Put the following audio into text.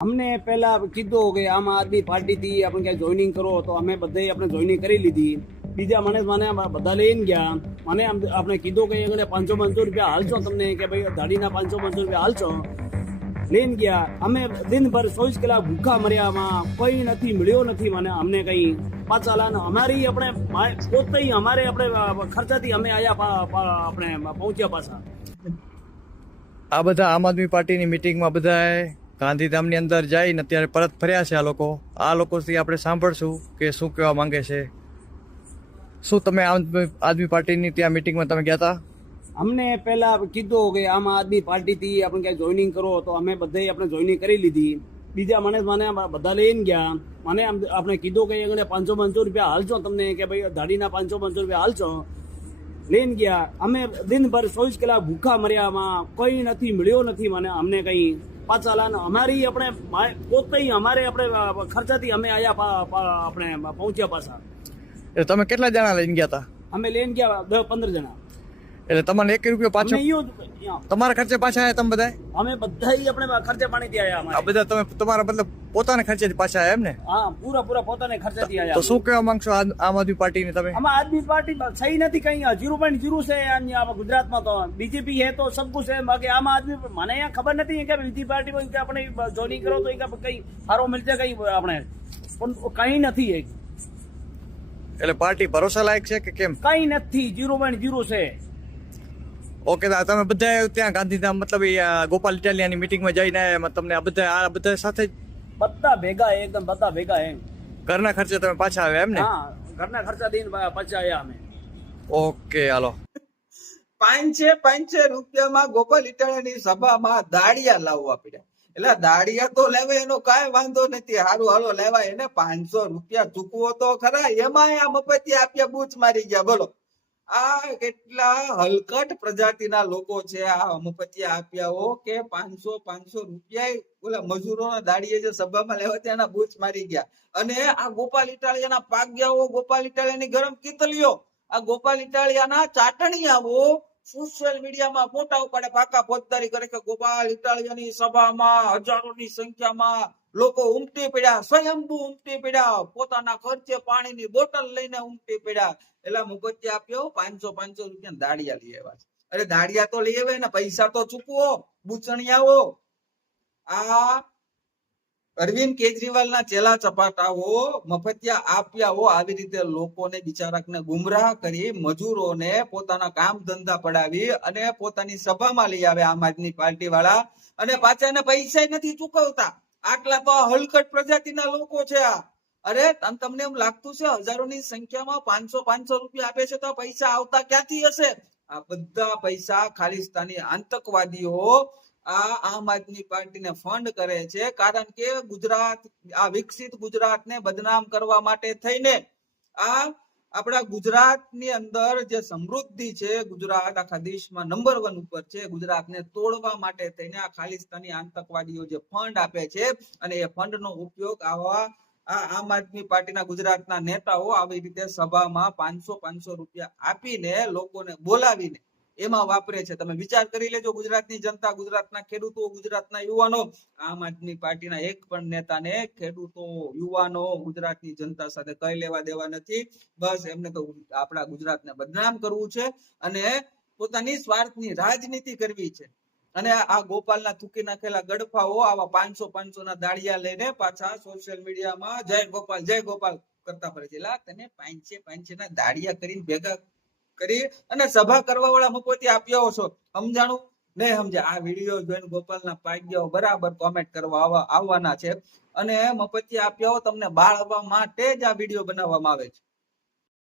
અમને પહેલા કીધું કે આમ આદમી પાર્ટીથી આપણે ક્યાંય જોઈનિંગ કરો તો અમે બધે આપણે જોઈનિંગ કરી લીધી. બીજા મને બધા લઈને ગયા. મને આપણે કીધું કે એગણે 500 રૂપિયા હાલશો તમને, કે ભાઈ દાઢીના 500 રૂપિયા હાલશો. લઈને ગયા. અમે દિનભર 24 કલાક ભૂખા મર્યામાં કંઈ નથી મળ્યો નથી મને અમને કંઈ પાછા લાને અમારી આપણે પોતે અમારે આપણે ખર્ચાથી અમે આયા આપણે પહોંચ્યા પાછા. આ બધા આમ આદમી પાર્ટીની મિટિંગમાં બધાએ ગાંધીધામની અંદર જઈને અત્યારે પરત ફર્યા છે. આ લોકોથી આપણે સાંભળશું કે શું કહેવા માંગે છે. શું તમે આમ આદમી પાર્ટીની ત્યાં મિટિંગમાં તમે ગયા હતા? અમને પહેલા કીધું કે આમ આદમી પાર્ટીથી આપણે ક્યાંય જોઈનિંગ કરો તો અમે બધે આપણે જોઈનિંગ કરી લીધી. બીજા મને બધા લઈને ગયા. મને આપણે કીધું કે એગણે 500 રૂપિયા હાલશો તમને, કે ભાઈ દાઢીના 500 રૂપિયા હાલશો. લઈને ગયા. અમે દિનભર 24 કલાક ભૂખા મર્યામાં કંઈ નથી મળ્યો નથી મને અમને કંઈ પાછા લાને અમારી આપણે પોતે અમારે આપણે ખર્ચાથી અમે આયા આપણે પહોંચ્યા પાછા. એટલે તમે કેટલા જણા લઈને ગયા હતા? અમે લઈને ગયા 10-15 જણા. એટલે તમને 1 રૂપિયો પાછો તમારા ખર્ચે પાછા આવ્યા તમે બધા? અમે બધા આપણે ખર્ચે પાણીથી આવ્યા. આ બધા તમે તમારા મતલબ પોતાના ખર્ચેથી પાછા આવ્યા એમ ને? હા, પૂરા પોતાને ખર્ચેથી આવ્યા. તો શું કહેવા માંગશો આમ આદમી પાર્ટીને તમે? આમાં આદમી પાર્ટી સહી નથી, કઈ 0.0 છે ગુજરાતમાં. તો બીजेपी है तो सब कुछ है, बाकी आम आदमी મને અહીંયા ખબર નથી કે બીજી પાર્ટી કે આપણે જોઈનિંગ કરો તો કઈ સારો મળશે કઈ આપણે, પણ કઈ નથી. એટલે પાર્ટી ભરોસા લાયક છે કે કેમ? કઈ નથી, 0.0 છે. ઓકે, તમે બધા ત્યાં ગાંધીધામ મતલબ ગોપાલ ઇટાલિયાની મિટિંગમાં જઈને તમને આ બધા સાથે બધા ભેગા એકદમ બધા ભેગા એમ ઘરના ખર્ચે તમે પાછા આવ્યા એમ ને? હા, ઘરના ખર્ચા દઈને પાછા આવ્યા અમે. ઓકે, હાલો. 500 રૂપિયામાં ગોપાલ ઇટાલિયાની સભામાં દાળિયા લાવવા પડ્યા. એટલે દાળિયા તો લેવાય એનો કાંઈ વાંધો નથી, હારું હાલો લેવાય. એને 500 રૂપિયા ચૂકવો તો ખરા, એમાં આ મફતી આપ્યા બૂચ મારી ગયા. બોલો, આ કેટલા હલકટ પ્રજાતિના લોકો છે. આ મફતિયા આપ્યા હો કે 500 રૂપિયા ઓલા મજૂરોના દાડીએ જે સભામાં લેવા ત્યાંના બૂચ મારી ગયા. અને આ ગોપાલ ઇટાલિયાના પાગ્યાઓ, ગોપાલ ઇટાલિયાની ગરમ કીતલીઓ, આ ગોપાલ ઇટાલિયાના ચાટણીયાઓ સોશિયલ મીડિયામાં ફોટા ઉપાડે, પાકા ફોજદારી કરે કે ગોપાલ ઇટાલિયાની સભામાં હજારોની સંખ્યામાં લોકો ઉમટી પડ્યા, સ્વયંભૂ ઉમટી પડ્યા, પોતાના ખર્ચે પાણીની બોટલ લઈને ઉમટી પડ્યા. એટલે મુગત્યા આપ્યો 500 રૂપિયા દાળિયા લઈ આવ્યા છે. અરે દાળિયા તો લઈ આવે ને, પૈસા તો ચૂકવો બુચણિયાઓ. આ અરવિંદ કેજરીવાલ ના ચેલા ચપાટાઓ મફતિયા આપ્યા હો, આવી રીતે લોકોને બિચારાને ગુમરાહ કરી, મજૂરોને પોતાના કામ ધંધા પડાવી અને પોતાની સભામાં લઈ આવે આમ આદમી પાર્ટી વાળા, અને પાછા એને પૈસા નથી ચૂકવતા. આટલા તો હલકટ પ્રજાતિના લોકો છે આ. અરે તમને એમ લાગતું છે હજારોની સંખ્યામાં 500 રૂપિયા આપે છે તો પૈસા આવતા ક્યાંથી હશે? આ બધા પૈસા ખાલિસ્તાની આતંકવાદીઓ આ આમ આદમી પાર્ટીને ફંડ કરે છે. કારણ કે ગુજરાત, આ વિકસિત ગુજરાતને બદનામ કરવા માટે થઈને, આ આપણા ગુજરાતની અંદર જે સમૃદ્ધિ છે, ગુજરાત આખા દેશમાં નંબર 1 ઉપર છે, ગુજરાતને તોડવા માટે થઈને આ ખાલિસ્તાની આતંકવાદીઓ જે ફંડ આપે છે, અને એ ફંડનો ઉપયોગ આવા આ આમ આદમી પાર્ટીના ગુજરાતના નેતાઓ આવી રીતે સભામાં 500 રૂપિયા આપીને લોકોને બોલાવીને એમાં વાપરે છે. તમે વિચાર કરી લેજો, ગુજરાતની જનતા, ગુજરાતના ખેડૂતો, ગુજરાતના યુવાનો, આમ આદમી પાર્ટીના એક પણ નેતાને ખેડૂતો, યુવાનો, ગુજરાતની જનતા સાથે કઈ લેવા દેવા નથી. બસ એમને તો આપણા ગુજરાતને બદનામ કરવું છે અને પોતાની સ્વાર્થની રાજનીતિ કરવી છે. અને આ ગોપાલના થૂકી નાખેલા ગડફાઓ આવા 500 ના દાળિયા લઈને પાછા સોશિયલ મીડિયામાં જય ગોપાલ કરતા ફરે છે. તને 500 ના દાળિયા કરીને ભેગા કરી અને સભા કરવા વાળા મફતી આપ્યા છો, સમજાણું નહીં સમજે? આ વિડીયો જોઈને ગોપાલના પાગ્યાઓ બરાબર કોમેન્ટ કરવા આવવાના છે. અને મફતી આપ્યાઓ તમને બાળવા માટે જ આ વિડીયો બનાવવામાં આવે છે.